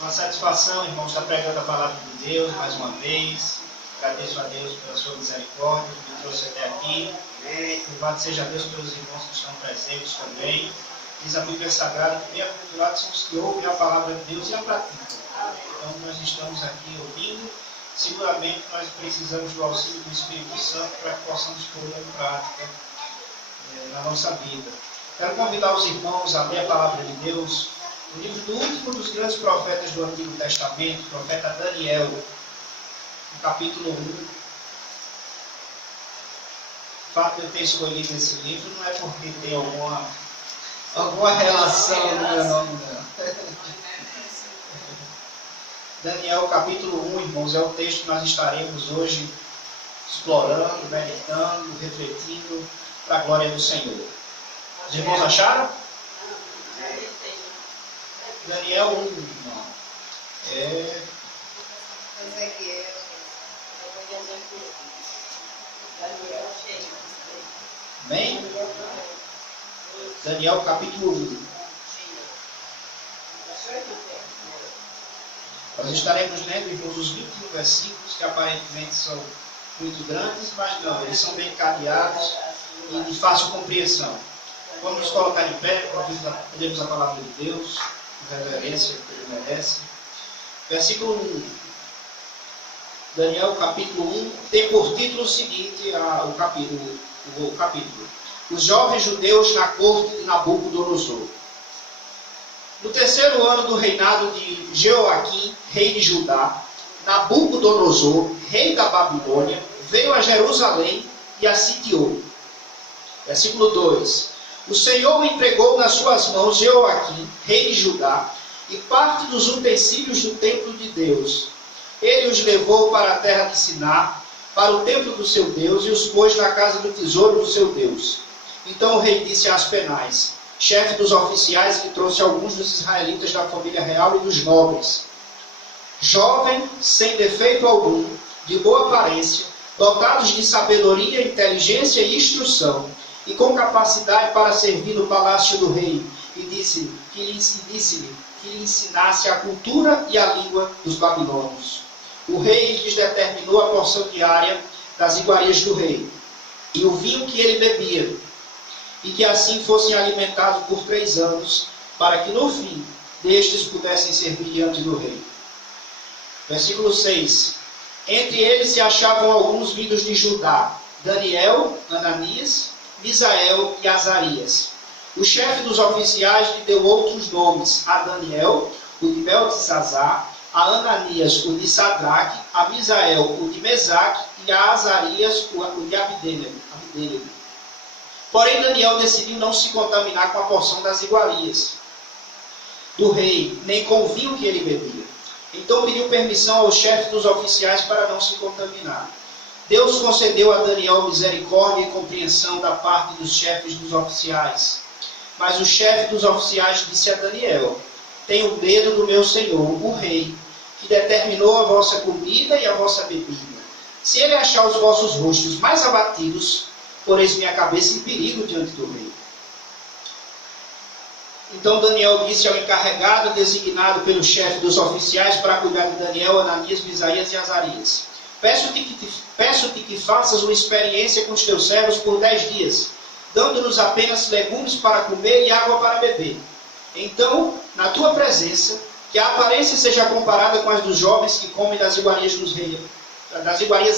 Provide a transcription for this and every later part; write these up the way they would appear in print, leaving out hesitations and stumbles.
Uma satisfação, irmãos, estar pregando a palavra de Deus mais uma vez. Agradeço a Deus pela sua misericórdia que me trouxe até aqui. Louvado seja Deus pelos irmãos que estão presentes também. Diz a Bíblia Sagrada que bem-aventurados são os que ouvem a palavra de Deus e a praticam. Então nós estamos aqui ouvindo. Seguramente nós precisamos do auxílio do Espírito Santo para que possamos pôr em prática na nossa vida. Quero convidar os irmãos a ler a palavra de Deus no livro do último dos grandes profetas do Antigo Testamento, o profeta Daniel, no capítulo 1. O fato de eu ter escolhido esse livro não é porque tem alguma relação no meu nome, não. Daniel, capítulo 1, irmãos, é o texto que nós estaremos hoje explorando, meditando, refletindo para a glória do Senhor. Os irmãos acharam? Daniel 1, irmão. Bem? Daniel capítulo 1. Nós estaremos lendo, irmãos, os 21 versículos que aparentemente são muito grandes, mas não, eles são bem cadeados e de fácil compreensão. Vamos nos colocar em pé para ouvirmos a palavra de Deus, com reverência que ele merece. Versículo 1. Daniel capítulo 1 tem por título o seguinte, o capítulo. Os jovens judeus na corte de Nabucodonosor. No terceiro ano do reinado de Jeoaquim, rei de Judá, Nabucodonosor, rei da Babilônia, veio a Jerusalém e a sitiou. Versículo 2. O Senhor entregou nas suas mãos Jeoaquim, rei de Judá, e parte dos utensílios do templo de Deus. Ele os levou para a terra de Siná, para o templo do seu Deus, e os pôs na casa do tesouro do seu Deus. Então o rei disse a Aspenaz, chefe dos oficiais, que trouxe alguns dos israelitas da família real e dos nobres: jovem, sem defeito algum, de boa aparência, dotados de sabedoria, inteligência e instrução, e com capacidade para servir no palácio do rei, e disse-lhe que lhe ensinasse a cultura e a língua dos babilônios. O rei lhes determinou a porção diária das iguarias do rei, e o vinho que ele bebia, e que assim fossem alimentados por 3 anos, para que no fim destes pudessem servir diante do rei. Versículo 6. Entre eles se achavam alguns vindos de Judá: Daniel, Ananias, Misael e Azarias. O chefe dos oficiais lhe deu outros nomes: a Daniel, o de Beltesazar, a Ananias, o de Sadraque, a Misael, o de Mesaque, e a Azarias, o de Abdênego. Porém, Daniel decidiu não se contaminar com a porção das iguarias do rei, nem com o vinho que ele bebia. Então pediu permissão ao chefe dos oficiais para não se contaminar. Deus concedeu a Daniel misericórdia e compreensão da parte dos chefes dos oficiais. Mas o chefe dos oficiais disse a Daniel: tenho medo do meu senhor, o rei, que determinou a vossa comida e a vossa bebida. Se ele achar os vossos rostos mais abatidos, poreis minha cabeça em perigo diante do rei. Então Daniel disse ao encarregado designado pelo chefe dos oficiais para cuidar de Daniel, Ananias, Misaías e Azarias: peço-te que faças uma experiência com os teus servos por 10 dias, dando-nos apenas legumes para comer e água para beber. Então, na tua presença, que a aparência seja comparada com as dos jovens que comem das iguarias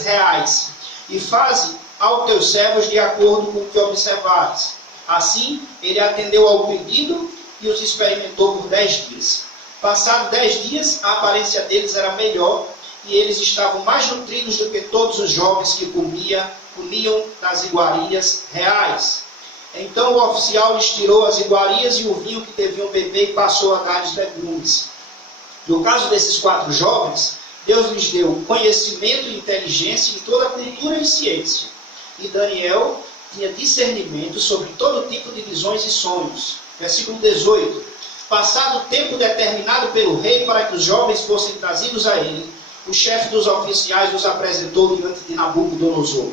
reais, e faze aos teus servos de acordo com o que observares. Assim, ele atendeu ao pedido e os experimentou por 10 dias. Passados 10 dias, a aparência deles era melhor, e eles estavam mais nutridos do que todos os jovens que comiam das iguarias reais. Então o oficial lhes tirou as iguarias e o vinho que deviam beber e passou a dar-lhes legumes. No caso desses 4 jovens, Deus lhes deu conhecimento e inteligência em toda a cultura e ciência. E Daniel tinha discernimento sobre todo tipo de visões e sonhos. Versículo 18. Passado o tempo determinado pelo rei para que os jovens fossem trazidos a ele, o chefe dos oficiais os apresentou diante de Nabucodonosor.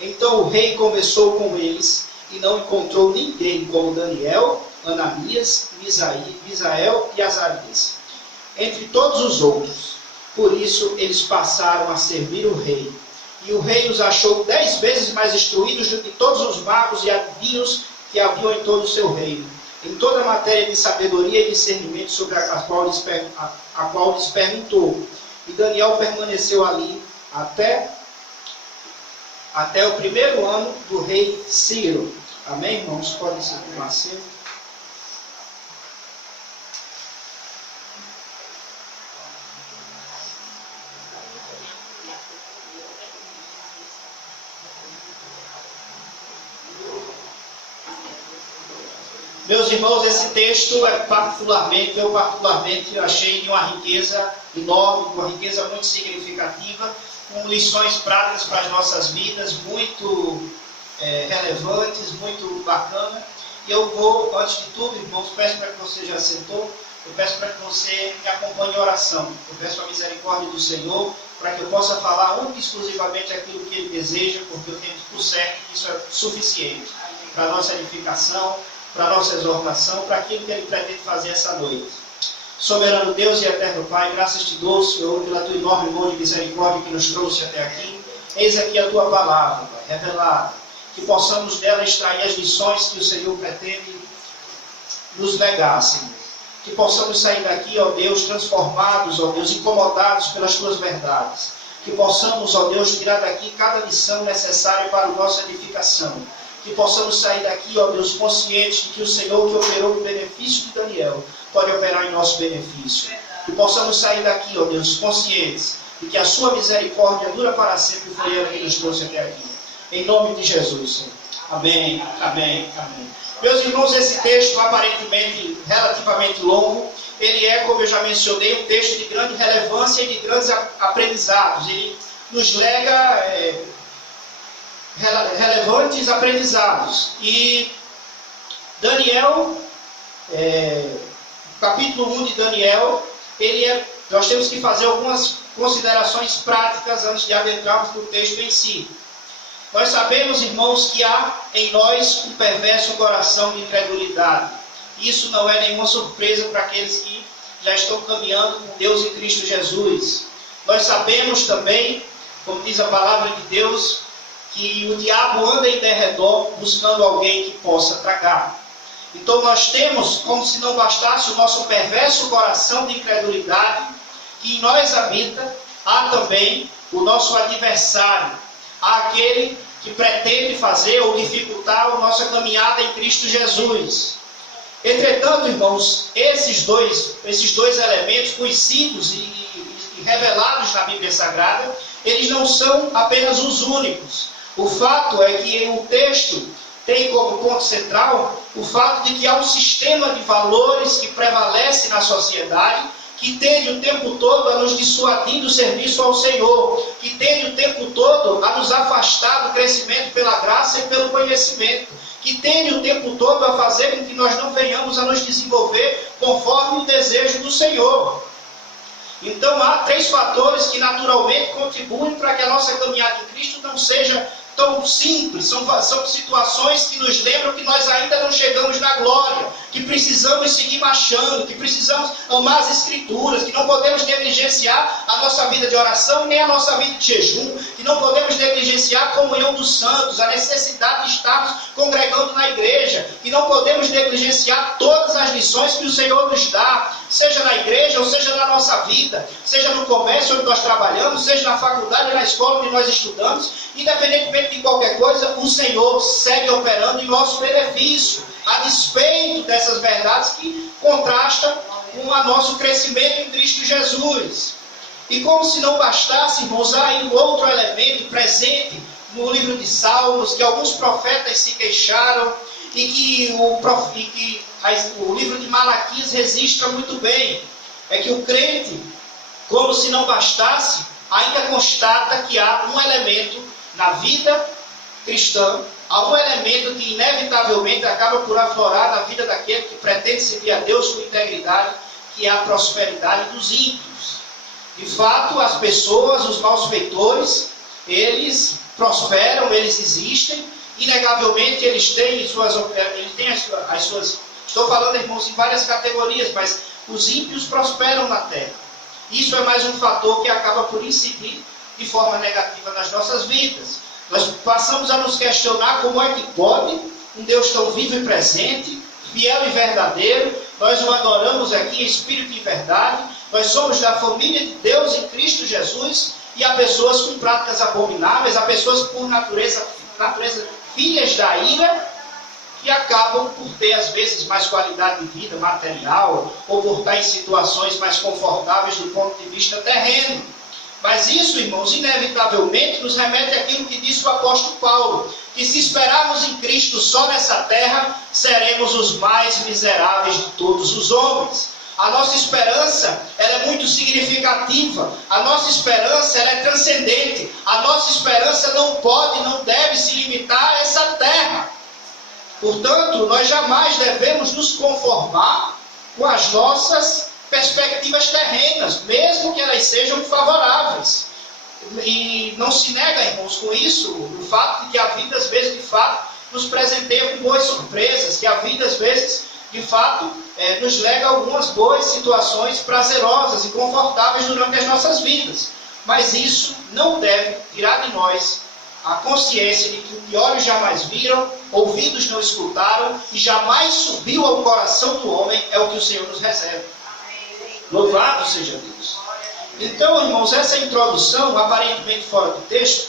Então o rei conversou com eles e não encontrou ninguém como Daniel, Ananias, Misael e Azarias. entre todos os outros. Por isso eles passaram a servir o rei. E o rei os achou 10 vezes mais instruídos do que todos os magos e adivinhos que haviam em todo o seu reino, em toda a matéria de sabedoria e discernimento sobre a qual lhes perguntou. E Daniel permaneceu ali até o primeiro ano do rei Ciro. Amém, irmãos? Podem se tomar cedo. Meus irmãos, esse texto eu particularmente achei de uma riqueza enorme, uma riqueza muito significativa, com lições práticas para as nossas vidas, muito relevantes, muito bacana. E eu vou, antes de tudo, irmãos, peço para que você já sentou, eu peço para que você me acompanhe em oração. Eu peço a misericórdia do Senhor, para que eu possa falar única e exclusivamente aquilo que Ele deseja, porque eu tenho por certo que isso é suficiente para a nossa edificação, para a nossa exortação, para aquilo que Ele pretende fazer essa noite. Soberano Deus e eterno Pai, graças te dou, Senhor, pela tua enorme mão de misericórdia que nos trouxe até aqui. Eis aqui a tua palavra, Pai, revelada, que possamos dela extrair as lições que o Senhor pretende nos legar, Senhor. Que possamos sair daqui, ó Deus, transformados, ó Deus, incomodados pelas tuas verdades. Que possamos, ó Deus, tirar daqui cada lição necessária para a nossa edificação. Que possamos sair daqui, ó Deus, conscientes de que o Senhor que operou no benefício de Daniel pode operar em nosso benefício. Que possamos sair daqui, ó Deus, conscientes de que a sua misericórdia dura para sempre, foi ela que nos trouxe até aqui. Em nome de Jesus, Senhor. Amém, amém, amém. Meus irmãos, esse texto, aparentemente relativamente longo, ele é, como eu já mencionei, um texto de grande relevância e de grandes aprendizados. Ele nos lega relevantes aprendizados. E Daniel, capítulo 1 de Daniel, nós temos que fazer algumas considerações práticas antes de adentrarmos no texto em si. Nós sabemos, irmãos, que há em nós um perverso coração de incredulidade. Isso não é nenhuma surpresa para aqueles que já estão caminhando com Deus em Cristo Jesus. Nós sabemos também, como diz a palavra de Deus, que o diabo anda em derredor buscando alguém que possa tragar. Então nós temos, como se não bastasse o nosso perverso coração de incredulidade, que em nós habita, há também o nosso adversário, há aquele que pretende fazer ou dificultar a nossa caminhada em Cristo Jesus. Entretanto, irmãos, esses dois elementos conhecidos e revelados na Bíblia Sagrada, eles não são apenas os únicos. O fato é que o texto tem como ponto central o fato de que há um sistema de valores que prevalece na sociedade, que tende o tempo todo a nos dissuadir do serviço ao Senhor, que tende o tempo todo a nos afastar do crescimento pela graça e pelo conhecimento, que tende o tempo todo a fazer com que nós não venhamos a nos desenvolver conforme o desejo do Senhor. Então há 3 fatores que naturalmente contribuem para que a nossa caminhada em Cristo não seja tão simples. São situações que nos lembram que nós ainda não chegamos na glória, que precisamos seguir marchando, que precisamos amar as Escrituras, que não podemos negligenciar a nossa vida de oração nem a nossa vida de jejum, que não podemos negligenciar a comunhão dos santos, a necessidade de estarmos congregando na igreja, que não podemos negligenciar todas as lições que o Senhor nos dá, seja na igreja ou seja na nossa vida, seja no comércio onde nós trabalhamos, seja na faculdade ou na escola onde nós estudamos. Independentemente de qualquer coisa, o Senhor segue operando em nosso benefício, a despeito dessas verdades que contrastam com o nosso crescimento em Cristo Jesus. E como se não bastasse, irmãos, há aí um outro elemento presente no livro de Salmos, que alguns profetas se queixaram, e que o livro de Malaquias registra muito bem. É que o crente, como se não bastasse, ainda constata que há um elemento na vida cristã, há um elemento que inevitavelmente acaba por aflorar na vida daquele que pretende servir a Deus com integridade, que é a prosperidade dos ímpios. De fato, as pessoas, os malfeitores, eles prosperam, eles existem, inegavelmente eles têm as suas... Estou falando, irmãos, em várias categorias, mas os ímpios prosperam na terra. Isso é mais um fator que acaba por incidir de forma negativa nas nossas vidas. Nós passamos a nos questionar como é que pode um Deus tão vivo e presente, fiel e verdadeiro, nós o adoramos aqui em espírito e verdade, nós somos da família de Deus em Cristo Jesus, e há pessoas com práticas abomináveis, há pessoas por natureza filhas da ira, que acabam por ter às vezes mais qualidade de vida material, ou por estar em situações mais confortáveis do ponto de vista terreno. Mas isso, irmãos, inevitavelmente nos remete àquilo que disse o apóstolo Paulo, que se esperarmos em Cristo só nessa terra, seremos os mais miseráveis de todos os homens. A nossa esperança, ela é muito significativa, a nossa esperança, ela é transcendente, a nossa esperança não pode, não deve se limitar a essa terra. Portanto, nós jamais devemos nos conformar com as nossas perspectivas terrenas, mesmo que elas sejam favoráveis. E não se nega, irmãos, com isso, o fato de que a vida, às vezes, de fato, nos presenteia com boas surpresas, que a vida, às vezes, de fato, nos lega a algumas boas situações prazerosas e confortáveis durante as nossas vidas. Mas isso não deve tirar de nós a consciência de que o que olhos jamais viram, ouvidos não escutaram e jamais subiu ao coração do homem é o que o Senhor nos reserva. Louvado seja Deus. Então, irmãos, essa introdução, aparentemente fora do texto,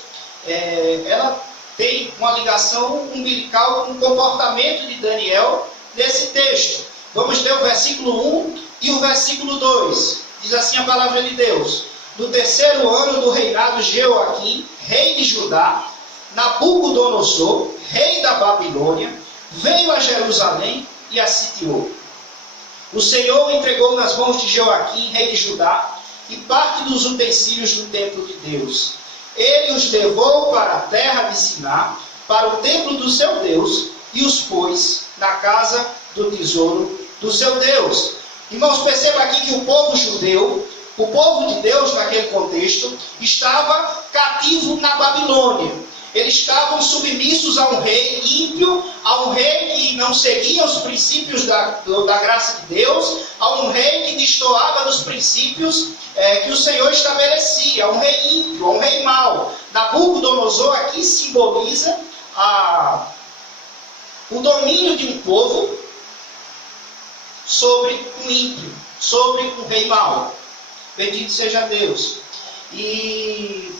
ela tem uma ligação umbilical com o comportamento de Daniel nesse texto. Vamos ler o versículo 1 e o versículo 2. Diz assim a palavra de Deus: no terceiro ano do reinado de Jeoaquim, rei de Judá, Nabucodonosor, rei da Babilônia, veio a Jerusalém e a sitiou. O Senhor o entregou nas mãos de Jeoaquim, rei de Judá, e parte dos utensílios do templo de Deus. Ele os levou para a terra de Siná, para o templo do seu Deus, e os pôs na casa do tesouro do seu Deus. Irmãos, perceba aqui que o povo judeu, o povo de Deus naquele contexto, estava cativo na Babilônia. Eles estavam submissos a um rei ímpio, a um rei que não seguia os princípios da graça de Deus, a um rei que destoava dos princípios que o Senhor estabelecia, a um rei ímpio, a um rei mau. Nabucodonosor aqui simboliza o domínio de um povo sobre um ímpio, sobre um rei mau. Bendito seja Deus. E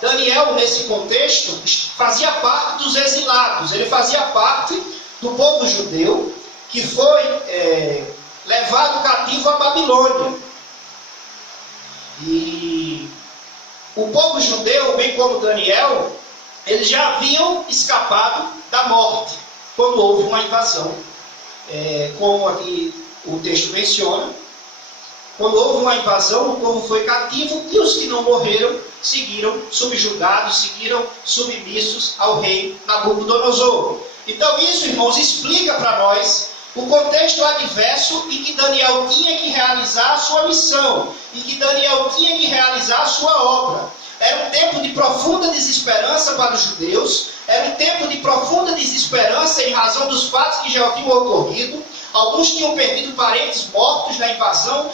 Daniel, nesse contexto, fazia parte dos exilados. Ele fazia parte do povo judeu que foi levado cativo à Babilônia. E o povo judeu, bem como Daniel, eles já haviam escapado da morte quando houve uma invasão. Como aqui o texto menciona, quando houve uma invasão, o povo foi cativo e os que não morreram seguiram subjugados, seguiram submissos ao rei Nabucodonosor. Então isso, irmãos, explica para nós o contexto adverso em que Daniel tinha que realizar a sua missão, em que Daniel tinha que realizar a sua obra. Era um tempo de profunda desesperança para os judeus, era um tempo de profunda desesperança em razão dos fatos que já tinham ocorrido. Alguns tinham perdido parentes mortos na invasão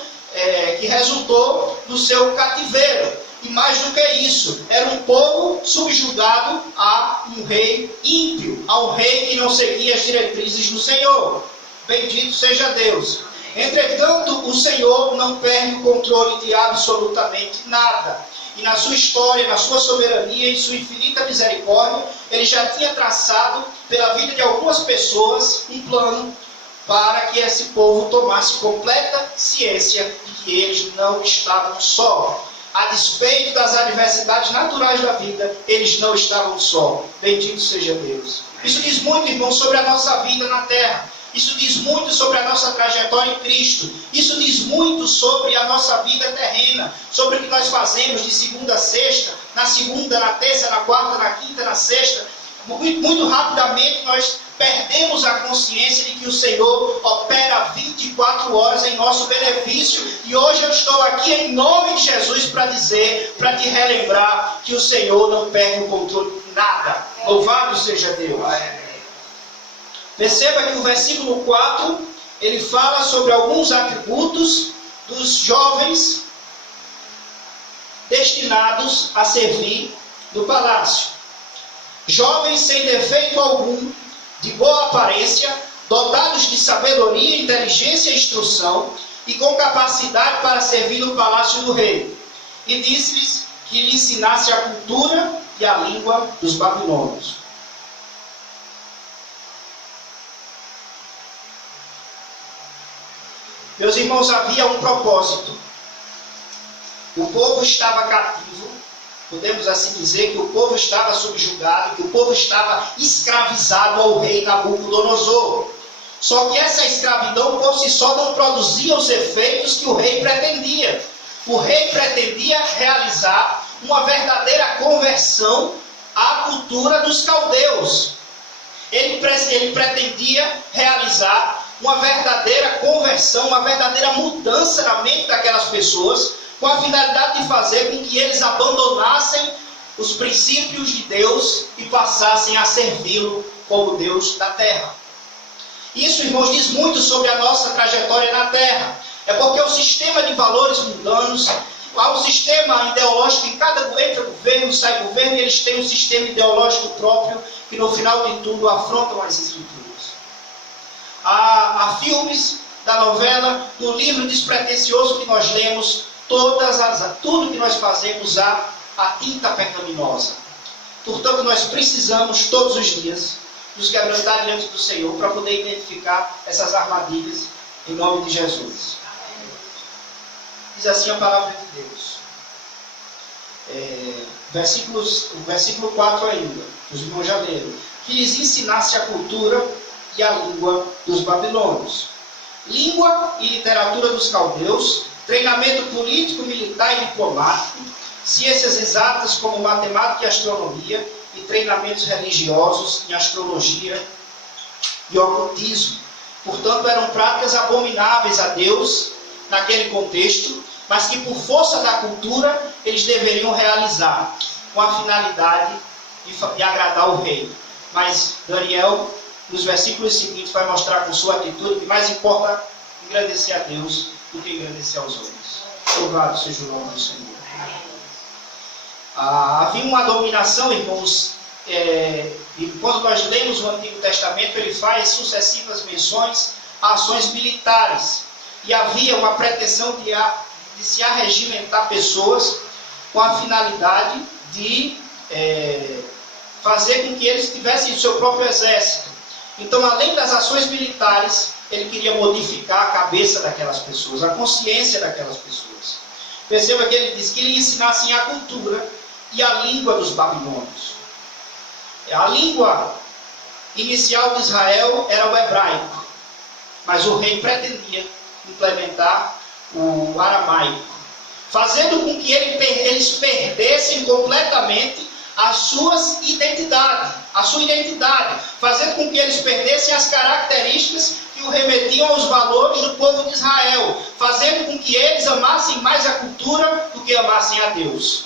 que resultou no seu cativeiro. E mais do que isso, era um povo subjugado a um rei ímpio, a um rei que não seguia as diretrizes do Senhor. Bendito seja Deus. Entretanto, o Senhor não perde o controle de absolutamente nada. E na sua história, na sua soberania e sua infinita misericórdia, Ele já tinha traçado pela vida de algumas pessoas um plano para que esse povo tomasse completa ciência de que eles não estavam só. A despeito das adversidades naturais da vida, eles não estavam só. Bendito seja Deus. Isso diz muito, irmão, sobre a nossa vida na terra. Isso diz muito sobre a nossa trajetória em Cristo. Isso diz muito sobre a nossa vida terrena, sobre o que nós fazemos de segunda a sexta, na segunda, na terça, na quarta, na quinta, na sexta. Muito rapidamente nós perdemos a consciência de que o Senhor opera 24 horas em nosso benefício. E hoje eu estou aqui em nome de Jesus para dizer, para te relembrar que o Senhor não perde o controle de nada. Louvado seja Deus. Perceba que o versículo 4 ele fala sobre alguns atributos dos jovens destinados a servir no palácio. Jovens sem defeito algum, de boa aparência, dotados de sabedoria, inteligência e instrução, e com capacidade para servir no palácio do rei. E disse-lhes que lhe ensinasse a cultura e a língua dos babilônios. Meus irmãos, havia um propósito. O povo estava cativo, podemos assim dizer que o povo estava subjugado, que o povo estava escravizado ao rei Nabucodonosor. Só que essa escravidão por si só não produzia os efeitos que o rei pretendia. O rei pretendia realizar uma verdadeira conversão à cultura dos caldeus. Ele pretendia realizar uma verdadeira conversão, uma verdadeira mudança na mente daquelas pessoas, com a finalidade de fazer com que eles abandonassem os princípios de Deus e passassem a servi-lo como Deus da terra. Isso, irmãos, diz muito sobre a nossa trajetória na terra. É porque o sistema de valores mundanos, há um sistema ideológico, em cada entra governo, sai governo, e eles têm um sistema ideológico próprio, que no final de tudo afrontam as escrituras. Há filmes, da novela, do livro despretensioso que nós lemos, tudo que nós fazemos há a tinta pecaminosa. Portanto, nós precisamos todos os dias nos quebrantar diante do Senhor para poder identificar essas armadilhas em nome de Jesus. Diz assim a palavra de Deus. Versículo 4 ainda, os irmãos já leram. Que lhes ensinasse a cultura e a língua dos babilônios. Língua e literatura dos caldeus, treinamento político, militar e diplomático, ciências exatas como matemática e astronomia, e treinamentos religiosos em astrologia e ocultismo. Portanto, eram práticas abomináveis a Deus naquele contexto, mas que por força da cultura eles deveriam realizar, com a finalidade de agradar o rei. Mas Daniel, nos versículos seguintes, vai mostrar com sua atitude que mais importa engrandecer a Deus do que engrandecer aos homens. Louvado seja o nome do Senhor. Havia uma dominação, irmãos, e quando nós lemos o Antigo Testamento, ele faz sucessivas menções a ações militares. E havia uma pretensão de se arregimentar pessoas com a finalidade de fazer com que eles tivessem o seu próprio exército. Então, além das ações militares, ele queria modificar a cabeça daquelas pessoas, a consciência daquelas pessoas. Perceba que ele diz que lhe ensinassem a cultura e a língua dos babilônios. A língua inicial de Israel era o hebraico, mas o rei pretendia implementar o aramaico, fazendo com que eles perdessem completamente a sua identidade, fazendo com que eles perdessem as características que o remetiam aos valores do povo de Israel, fazendo com que eles amassem mais a cultura do que amassem a Deus.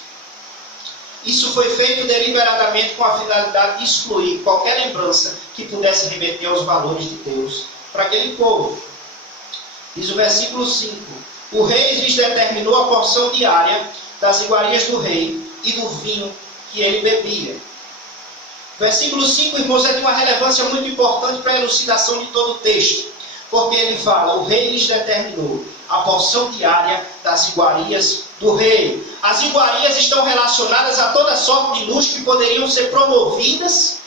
Isso foi feito deliberadamente com a finalidade de excluir qualquer lembrança que pudesse remeter aos valores de Deus para aquele povo. Diz o versículo 5: o rei lhes determinou a porção diária das iguarias do rei e do vinho que ele bebia. Versículo 5, irmãos, é de uma relevância muito importante para a elucidação de todo o texto, porque ele fala: o rei lhes determinou a porção diária das iguarias do rei. As iguarias estão relacionadas a toda sorte de luxo que poderiam ser promovidas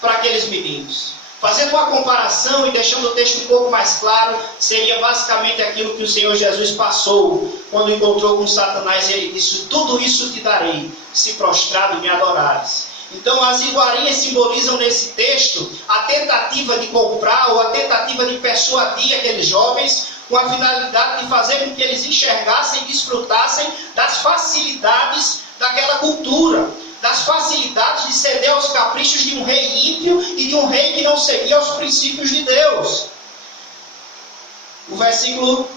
para aqueles meninos. Fazendo uma comparação e deixando o texto um pouco mais claro, seria basicamente aquilo que o Senhor Jesus passou quando encontrou com Satanás. Ele disse: tudo isso te darei, se prostrado me adorares. Então as iguarias simbolizam nesse texto a tentativa de comprar ou a tentativa de persuadir aqueles jovens com a finalidade de fazer com que eles enxergassem e desfrutassem das facilidades daquela cultura, das facilidades de ceder aos caprichos de um rei ímpio e de um rei que não seguia os princípios de Deus. O versículo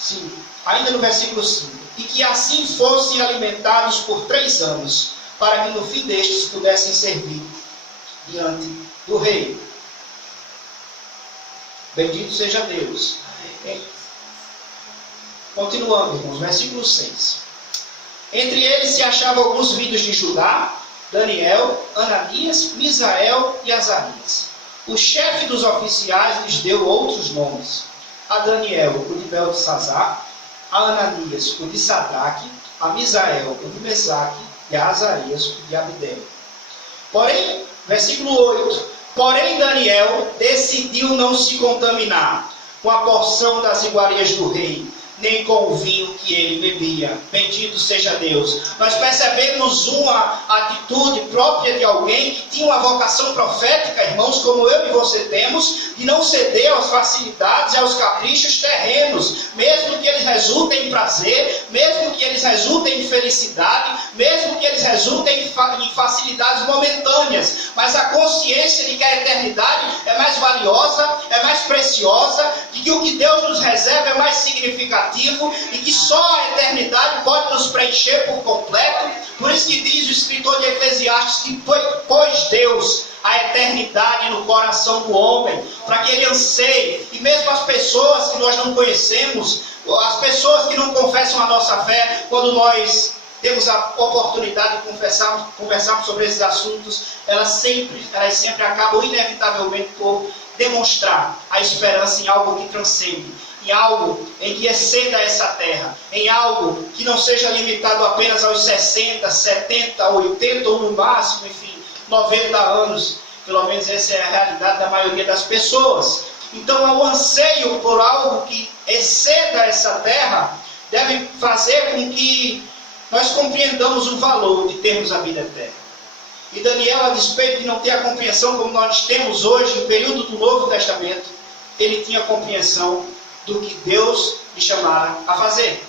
5, ainda no versículo 5: e que assim fossem alimentados por 3 anos, para que no fim destes pudessem servir diante do rei. Bendito seja Deus. Continuando, irmãos, versículo 6. Entre eles se achavam alguns vindos de Judá, Daniel, Ananias, Misael e Azarias. O chefe dos oficiais lhes deu outros nomes. A Daniel, o de Beltesazar, a Ananias, o de Sadraque, a Misael, o de Mesaque, e a Azarias, o de Abdel. Porém, versículo 8, porém Daniel decidiu não se contaminar com a porção das iguarias do rei, nem com o vinho que ele bebia. Bendito seja Deus. Nós percebemos uma atitude própria de alguém que tinha uma vocação profética, irmãos, como eu e você temos, de não ceder às facilidades e aos caprichos terrenos, mesmo que eles resultem em prazer, mesmo que eles resultem em felicidade, mesmo que eles resultem em facilidades momentâneas, mas a consciência de que a eternidade é mais valiosa, é mais preciosa, de que o que Deus nos reserva é mais significativo, e que só a eternidade pode nos preencher por completo. Por isso que diz o escritor de Eclesiastes que pôs Deus a eternidade no coração do homem, para que ele anseie. E mesmo as pessoas que nós não conhecemos, as pessoas que não confessam a nossa fé, quando nós temos a oportunidade de conversarmos sobre esses assuntos, elas sempre acabam inevitavelmente por demonstrar a esperança em algo que transcende, em algo em que exceda essa terra, em algo que não seja limitado apenas aos 60, 70, 80 ou no máximo, enfim, 90 anos. Pelo menos essa é a realidade da maioria das pessoas. Então, o anseio por algo que exceda essa terra deve fazer com que nós compreendamos o valor de termos a vida eterna. E Daniel, a despeito de não ter a compreensão como nós temos hoje, no período do Novo Testamento, ele tinha compreensão do que Deus lhe chamara a fazer.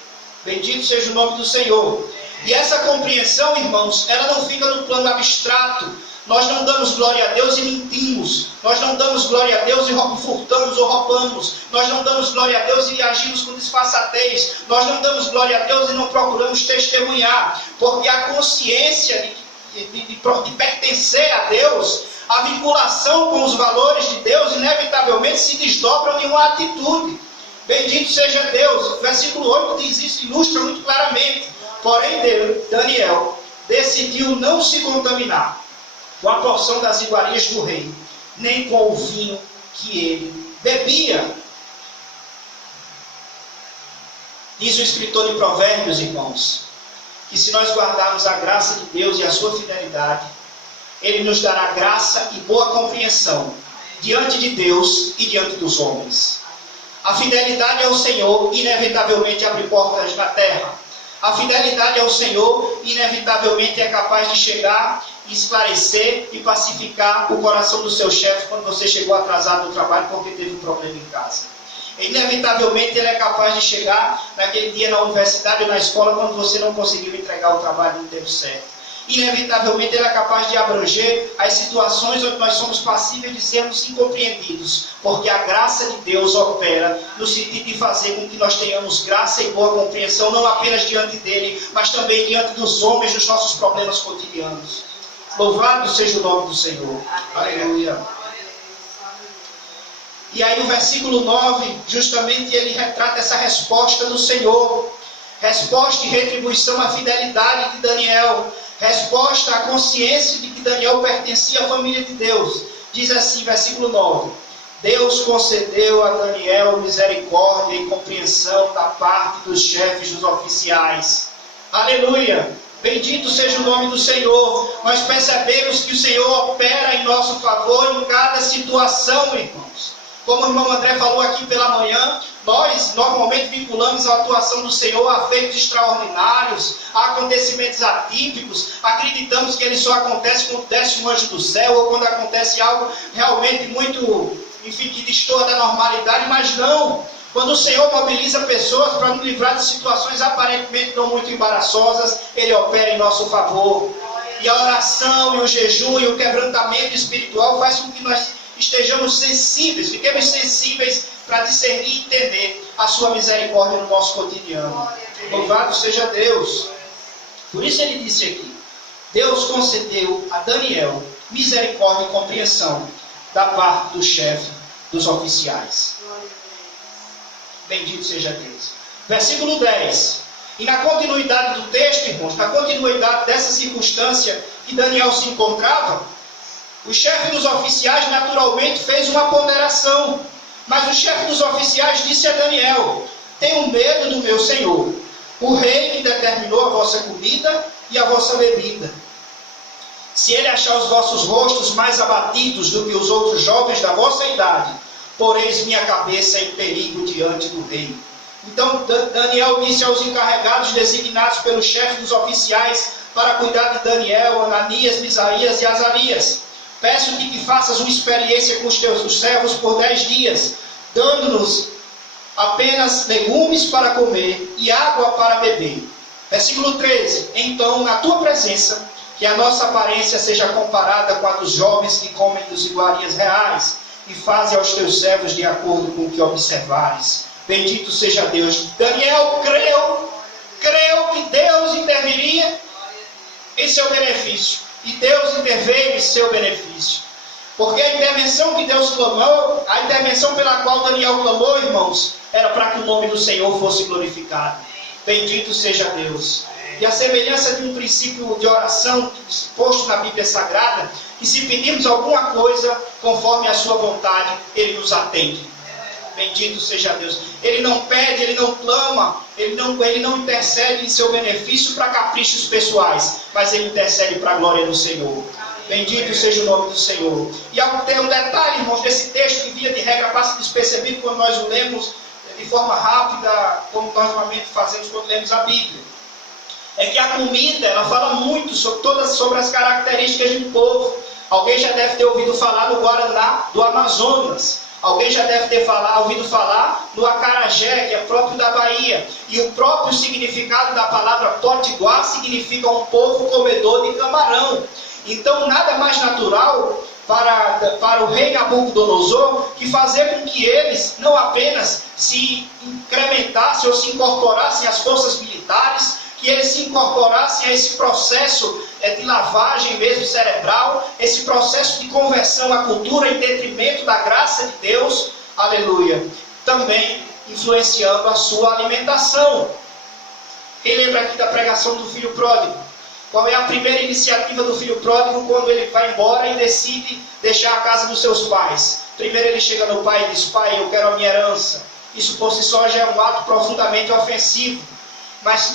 Bendito seja o nome do Senhor. E essa compreensão, irmãos, ela não fica no plano abstrato. Nós não damos glória a Deus e mentimos. Nós não damos glória a Deus e furtamos ou roubamos. Nós não damos glória a Deus e agimos com disfarçatez. Nós não damos glória a Deus e não procuramos testemunhar. Porque a consciência de pertencer a Deus, a vinculação com os valores de Deus, inevitavelmente se desdobram em uma atitude. Bendito seja Deus. O versículo 8 diz isso, ilustra muito claramente. Porém, Daniel decidiu não se contaminar com a porção das iguarias do rei, nem com o vinho que ele bebia. Diz o escritor de Provérbios, irmãos, que se nós guardarmos a graça de Deus e a sua fidelidade, Ele nos dará graça e boa compreensão diante de Deus e diante dos homens. A fidelidade ao Senhor inevitavelmente abre portas na terra. A fidelidade ao Senhor inevitavelmente é capaz de chegar, esclarecer e pacificar o coração do seu chefe quando você chegou atrasado no trabalho porque teve um problema em casa. Inevitavelmente ele é capaz de chegar naquele dia na universidade ou na escola quando você não conseguiu entregar o trabalho no tempo certo. Inevitavelmente ele é capaz de abranger as situações onde nós somos passíveis de sermos incompreendidos, porque a graça de Deus opera no sentido de fazer com que nós tenhamos graça e boa compreensão, não apenas diante dele, mas também diante dos homens, dos nossos problemas cotidianos. Louvado seja o nome do Senhor. Aleluia. E aí no versículo 9, justamente ele retrata essa resposta do Senhor. Resposta e retribuição à fidelidade de Daniel. Resposta à consciência de que Daniel pertencia à família de Deus. Diz assim, versículo 9. Deus concedeu a Daniel misericórdia e compreensão da parte dos chefes dos oficiais. Aleluia! Bendito seja o nome do Senhor. Nós percebemos que o Senhor opera em nosso favor em cada situação, irmãos. Como o irmão André falou aqui pela manhã, nós normalmente vinculamos a atuação do Senhor a feitos extraordinários, a acontecimentos atípicos. Acreditamos que ele só acontece quando desce um anjo do céu ou quando acontece algo realmente muito, enfim, que destoa da normalidade, mas não. Quando o Senhor mobiliza pessoas para nos livrar de situações aparentemente não muito embaraçosas, Ele opera em nosso favor. E a oração, e o jejum, e o quebrantamento espiritual faz com que nós estejamos sensíveis, fiquemos sensíveis para discernir e entender a sua misericórdia no nosso cotidiano. Louvado seja Deus. Por isso ele disse aqui, Deus concedeu a Daniel misericórdia e compreensão da parte do chefe dos oficiais. Bendito seja Deus. Versículo 10. E na continuidade do texto, irmãos, na continuidade dessa circunstância que Daniel se encontrava, o chefe dos oficiais naturalmente fez uma ponderação. Mas o chefe dos oficiais disse a Daniel: tenho medo do meu senhor, o rei que determinou a vossa comida e a vossa bebida. Se ele achar os vossos rostos mais abatidos do que os outros jovens da vossa idade, poreis minha cabeça em perigo diante do rei. Então Daniel disse aos encarregados designados pelo chefe dos oficiais para cuidar de Daniel, Ananias, Misaías e Azarias: peço-te que faças uma experiência com os teus servos por 10 dias, dando-nos apenas legumes para comer e água para beber. Versículo 13. Então, na tua presença, que a nossa aparência seja comparada com a dos jovens que comem dos iguarias reais, e faze aos teus servos de acordo com o que observares. Bendito seja Deus. Daniel creu que Deus interviria em seu benefício. E Deus interveio em seu benefício. Porque a intervenção que Deus clamou, a intervenção pela qual Daniel clamou, irmãos, era para que o nome do Senhor fosse glorificado. Bendito seja Deus. E a semelhança de um princípio de oração exposto na Bíblia Sagrada, que se pedirmos alguma coisa conforme a sua vontade, Ele nos atende. Bendito seja Deus. Ele não pede, Ele não clama, Ele não intercede em seu benefício para caprichos pessoais, mas Ele intercede para a glória do Senhor. Bendito seja o nome do Senhor. E tem um detalhe, irmãos, desse texto que via de regra passa despercebido quando nós o lemos de forma rápida, como nós normalmente fazemos quando lemos a Bíblia. É que a comida, ela fala muito sobre as características de um povo. Alguém já deve ter ouvido falar no Guaraná do Amazonas. Alguém já deve ter ouvido falar no acarajé, que é próprio da Bahia. E o próprio significado da palavra potiguar significa um povo comedor de camarão. Então, nada mais natural para o rei Nabucodonosor que fazer com que eles não apenas se incrementassem ou se incorporassem às forças militares, que eles se incorporassem a esse processo de lavagem mesmo cerebral, esse processo de conversão à cultura em detrimento da graça de Deus, aleluia, também influenciando a sua alimentação. Quem lembra aqui da pregação do filho pródigo? Qual é a primeira iniciativa do filho pródigo quando ele vai embora e decide deixar a casa dos seus pais? Primeiro ele chega no pai e diz: pai, eu quero a minha herança. Isso por si só já é um ato profundamente ofensivo. Mas,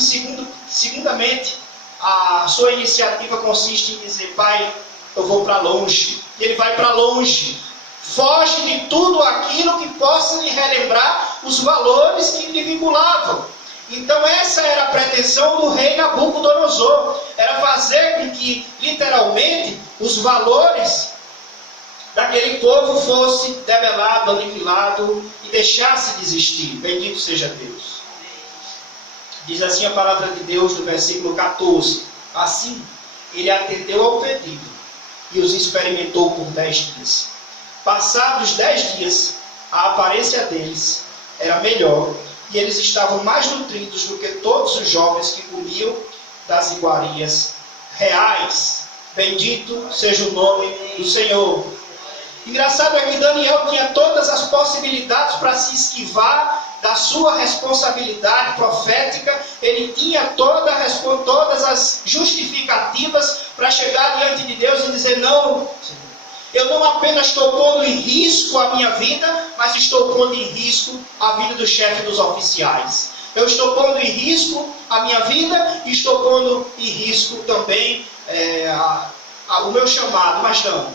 segundamente, a sua iniciativa consiste em dizer: pai, eu vou para longe. E ele vai para longe. Foge de tudo aquilo que possa lhe relembrar os valores que lhe vinculavam. Então essa era a pretensão do rei Nabucodonosor. Era fazer com que, literalmente, os valores daquele povo fosse debelado, aniquilado e deixasse de existir. Bendito seja Deus. Diz assim a palavra de Deus no versículo 14. Assim, ele atendeu ao pedido e os experimentou por 10 dias. Passados 10 dias, a aparência deles era melhor e eles estavam mais nutridos do que todos os jovens que comiam das iguarias reais. Bendito seja o nome do Senhor. Engraçado é que Daniel tinha todas as possibilidades para se esquivar da sua responsabilidade profética. Ele tinha todas as justificativas para chegar diante de Deus e dizer: não, eu não apenas estou pondo em risco a minha vida, mas estou pondo em risco a vida do chefe dos oficiais. Eu estou pondo em risco a minha vida e estou pondo em risco também o meu chamado. Mas não,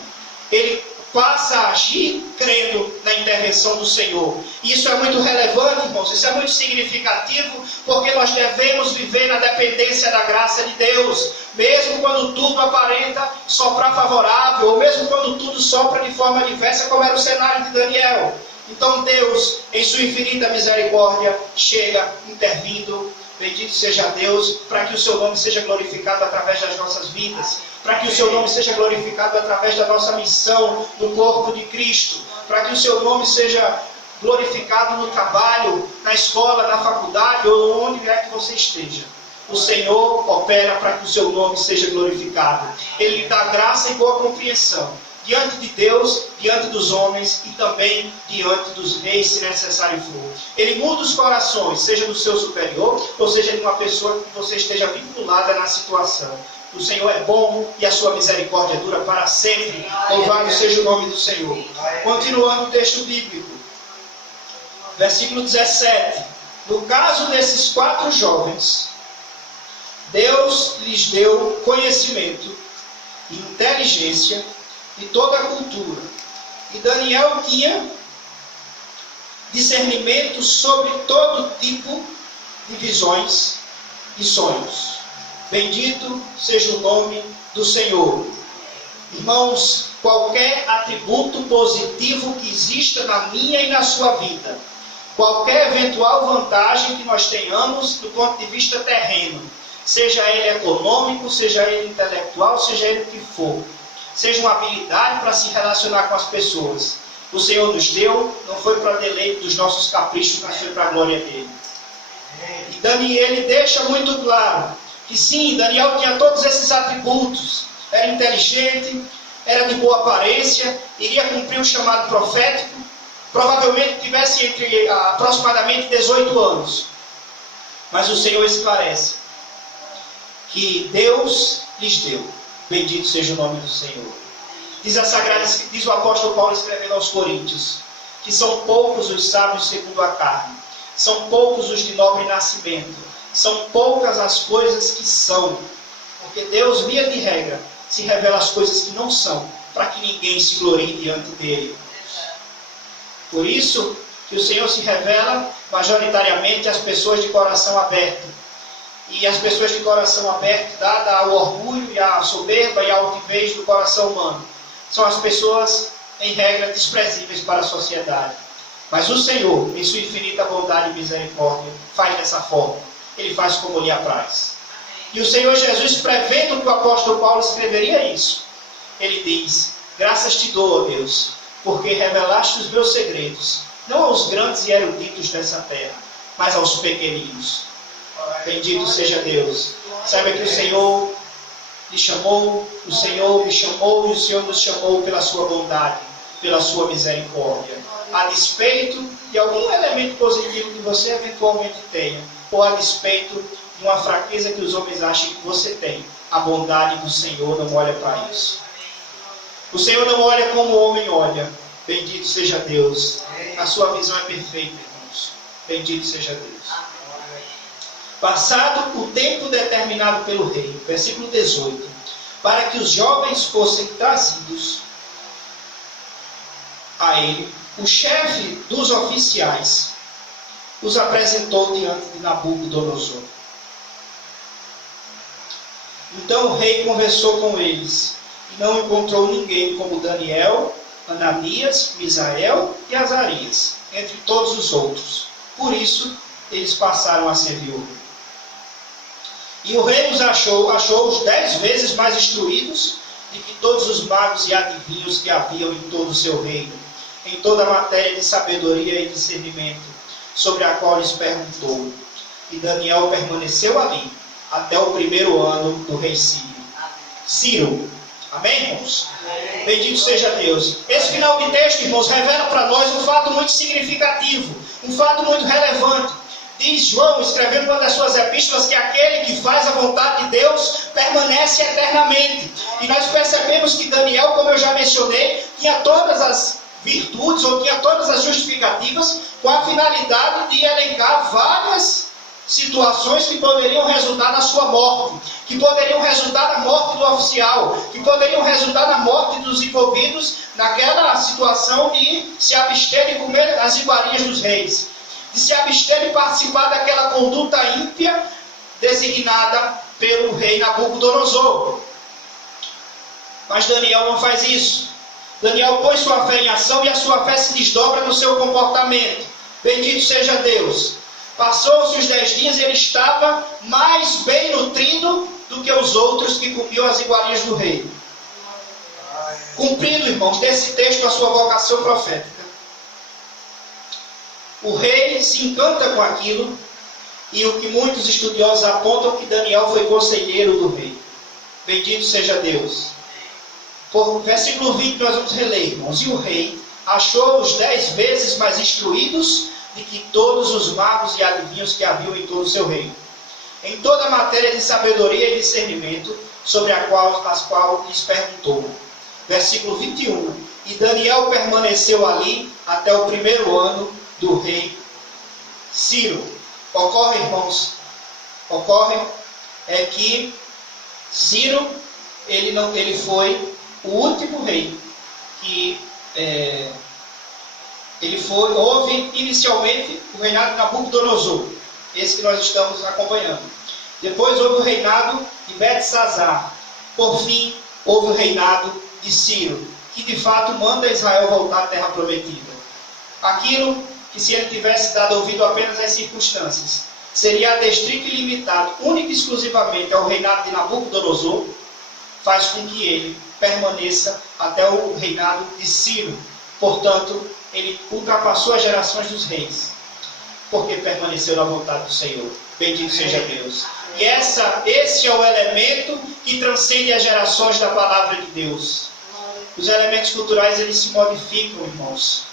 ele passa a agir crendo na intervenção do Senhor. Isso é muito relevante, irmãos, isso é muito significativo, porque nós devemos viver na dependência da graça de Deus, mesmo quando tudo aparenta soprar favorável, ou mesmo quando tudo sopra de forma diversa, como era o cenário de Daniel. Então Deus, em sua infinita misericórdia, chega intervindo. Bendito seja Deus, para que o seu nome seja glorificado através das nossas vidas, para que o seu nome seja glorificado através da nossa missão no corpo de Cristo, para que o seu nome seja glorificado no trabalho, na escola, na faculdade ou onde quer que você esteja. O Senhor opera para que o seu nome seja glorificado. Ele lhe dá graça e boa compreensão diante de Deus, diante dos homens e também diante dos reis, se necessário for. Ele muda os corações, seja do seu superior, ou seja de uma pessoa que você esteja vinculada na situação. O Senhor é bom e a sua misericórdia dura para sempre. Louvado seja o nome do Senhor. Continuando o texto bíblico. Versículo 17. No caso desses 4 jovens, Deus lhes deu conhecimento e inteligência de toda a cultura. E Daniel tinha discernimento sobre todo tipo de visões e sonhos. Bendito seja o nome do Senhor. Irmãos, qualquer atributo positivo que exista na minha e na sua vida, qualquer eventual vantagem que nós tenhamos do ponto de vista terreno, seja ele econômico, seja ele intelectual, seja ele o que for, seja uma habilidade para se relacionar com as pessoas, o Senhor nos deu, não foi para deleite dos nossos caprichos, mas foi para a glória dele. E Daniel, ele deixa muito claro que sim, Daniel tinha todos esses atributos, era inteligente, era de boa aparência, iria cumprir o chamado profético, provavelmente tivesse entre aproximadamente 18 anos. Mas o Senhor esclarece que Deus lhes deu. Bendito seja o nome do Senhor. Diz o apóstolo Paulo escrevendo aos Coríntios, que são poucos os sábios segundo a carne, são poucos os de nobre nascimento, são poucas as coisas que são, porque Deus, via de regra, se revela as coisas que não são, para que ninguém se glorie diante dele. Por isso que o Senhor se revela majoritariamente às pessoas de coração aberto. E as pessoas de coração aberto, dada ao orgulho e à soberba e à altivez do coração humano, são as pessoas, em regra, desprezíveis para a sociedade. Mas o Senhor, em sua infinita bondade e misericórdia, faz dessa forma. Ele faz como lhe apraz. E o Senhor Jesus, prevendo que o apóstolo Paulo escreveria isso, ele diz: graças te dou, ó Deus, porque revelaste os meus segredos, não aos grandes e eruditos dessa terra, mas aos pequeninos. Bendito seja Deus. Saiba que o Senhor lhe chamou, o Senhor me chamou e o Senhor nos chamou pela sua bondade, pela sua misericórdia. A despeito de algum elemento positivo que você eventualmente tenha, ou a despeito de uma fraqueza que os homens acham que você tem, a bondade do Senhor não olha para isso. O Senhor não olha como o homem olha. Bendito seja Deus. A sua visão é perfeita, irmãos. Bendito seja Deus. Passado o tempo determinado pelo rei, versículo 18, para que os jovens fossem trazidos a ele, o chefe dos oficiais os apresentou diante de Nabucodonosor. Então o rei conversou com eles, e não encontrou ninguém como Daniel, Ananias, Misael e Azarias, entre todos os outros. Por isso, eles passaram a servir o rei. E o rei os achou-os 10 vezes mais instruídos do que todos os magos e adivinhos que haviam em todo o seu reino, em toda a matéria de sabedoria e discernimento, sobre a qual lhes perguntou. E Daniel permaneceu ali, até o 1º ano do rei Ciro. Amém, irmãos? Amém. Bendito seja Deus. Esse final de texto, irmãos, revela para nós um fato muito significativo, um fato muito relevante. Diz João, escrevendo uma das suas epístolas, que aquele que faz a vontade de Deus permanece eternamente. E nós percebemos que Daniel, como eu já mencionei, tinha todas as virtudes, ou tinha todas as justificativas, com a finalidade de elencar várias situações que poderiam resultar na sua morte, que poderiam resultar na morte do oficial, que poderiam resultar na morte dos envolvidos naquela situação de se abster de comer as iguarias dos reis, de se abster de participar daquela conduta ímpia designada pelo rei Nabucodonosor. Mas Daniel não faz isso. Daniel põe sua fé em ação e a sua fé se desdobra no seu comportamento. Bendito seja Deus. Passou-se os 10 dias e ele estava mais bem nutrido do que os outros que comiam as iguarias do rei. Cumprindo, irmãos, desse texto a sua vocação profética. O rei se encanta com aquilo, e o que muitos estudiosos apontam que Daniel foi conselheiro do rei. Bendito seja Deus. Versículo 20 nós vamos reler, irmãos. E o rei achou-os 10 vezes mais instruídos do que todos os magos e adivinhos que haviam em todo o seu reino, em toda a matéria de sabedoria e discernimento, sobre as qual lhes perguntou. Versículo 21. E Daniel permaneceu ali até o 1º ano do rei Ciro. Ocorre, irmãos, que Ciro, ele foi o último rei que houve inicialmente o reinado de Nabucodonosor, esse que nós estamos acompanhando. Depois houve o reinado de Belsazar. Por fim, houve o reinado de Ciro, que de fato manda Israel voltar à terra prometida. Aquilo que, se ele tivesse dado ouvido apenas às circunstâncias, seria adestrito e limitado única e exclusivamente ao reinado de Nabucodonosor, faz com que ele permaneça até o reinado de Ciro. Portanto, ele ultrapassou as gerações dos reis, porque permaneceu na vontade do Senhor. Bendito seja Deus. E esse é o elemento que transcende as gerações da palavra de Deus. Os elementos culturais, eles se modificam, irmãos.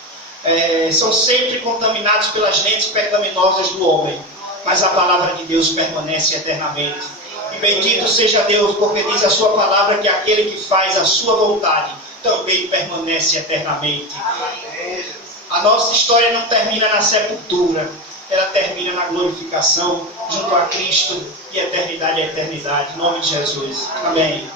São sempre contaminados pelas lentes pecaminosas do homem, mas a palavra de Deus permanece eternamente. E bendito seja Deus, porque diz a sua palavra que aquele que faz a sua vontade também permanece eternamente. A nossa história não termina na sepultura, ela termina na glorificação junto a Cristo, e eternidade é eternidade. Em nome de Jesus. Amém.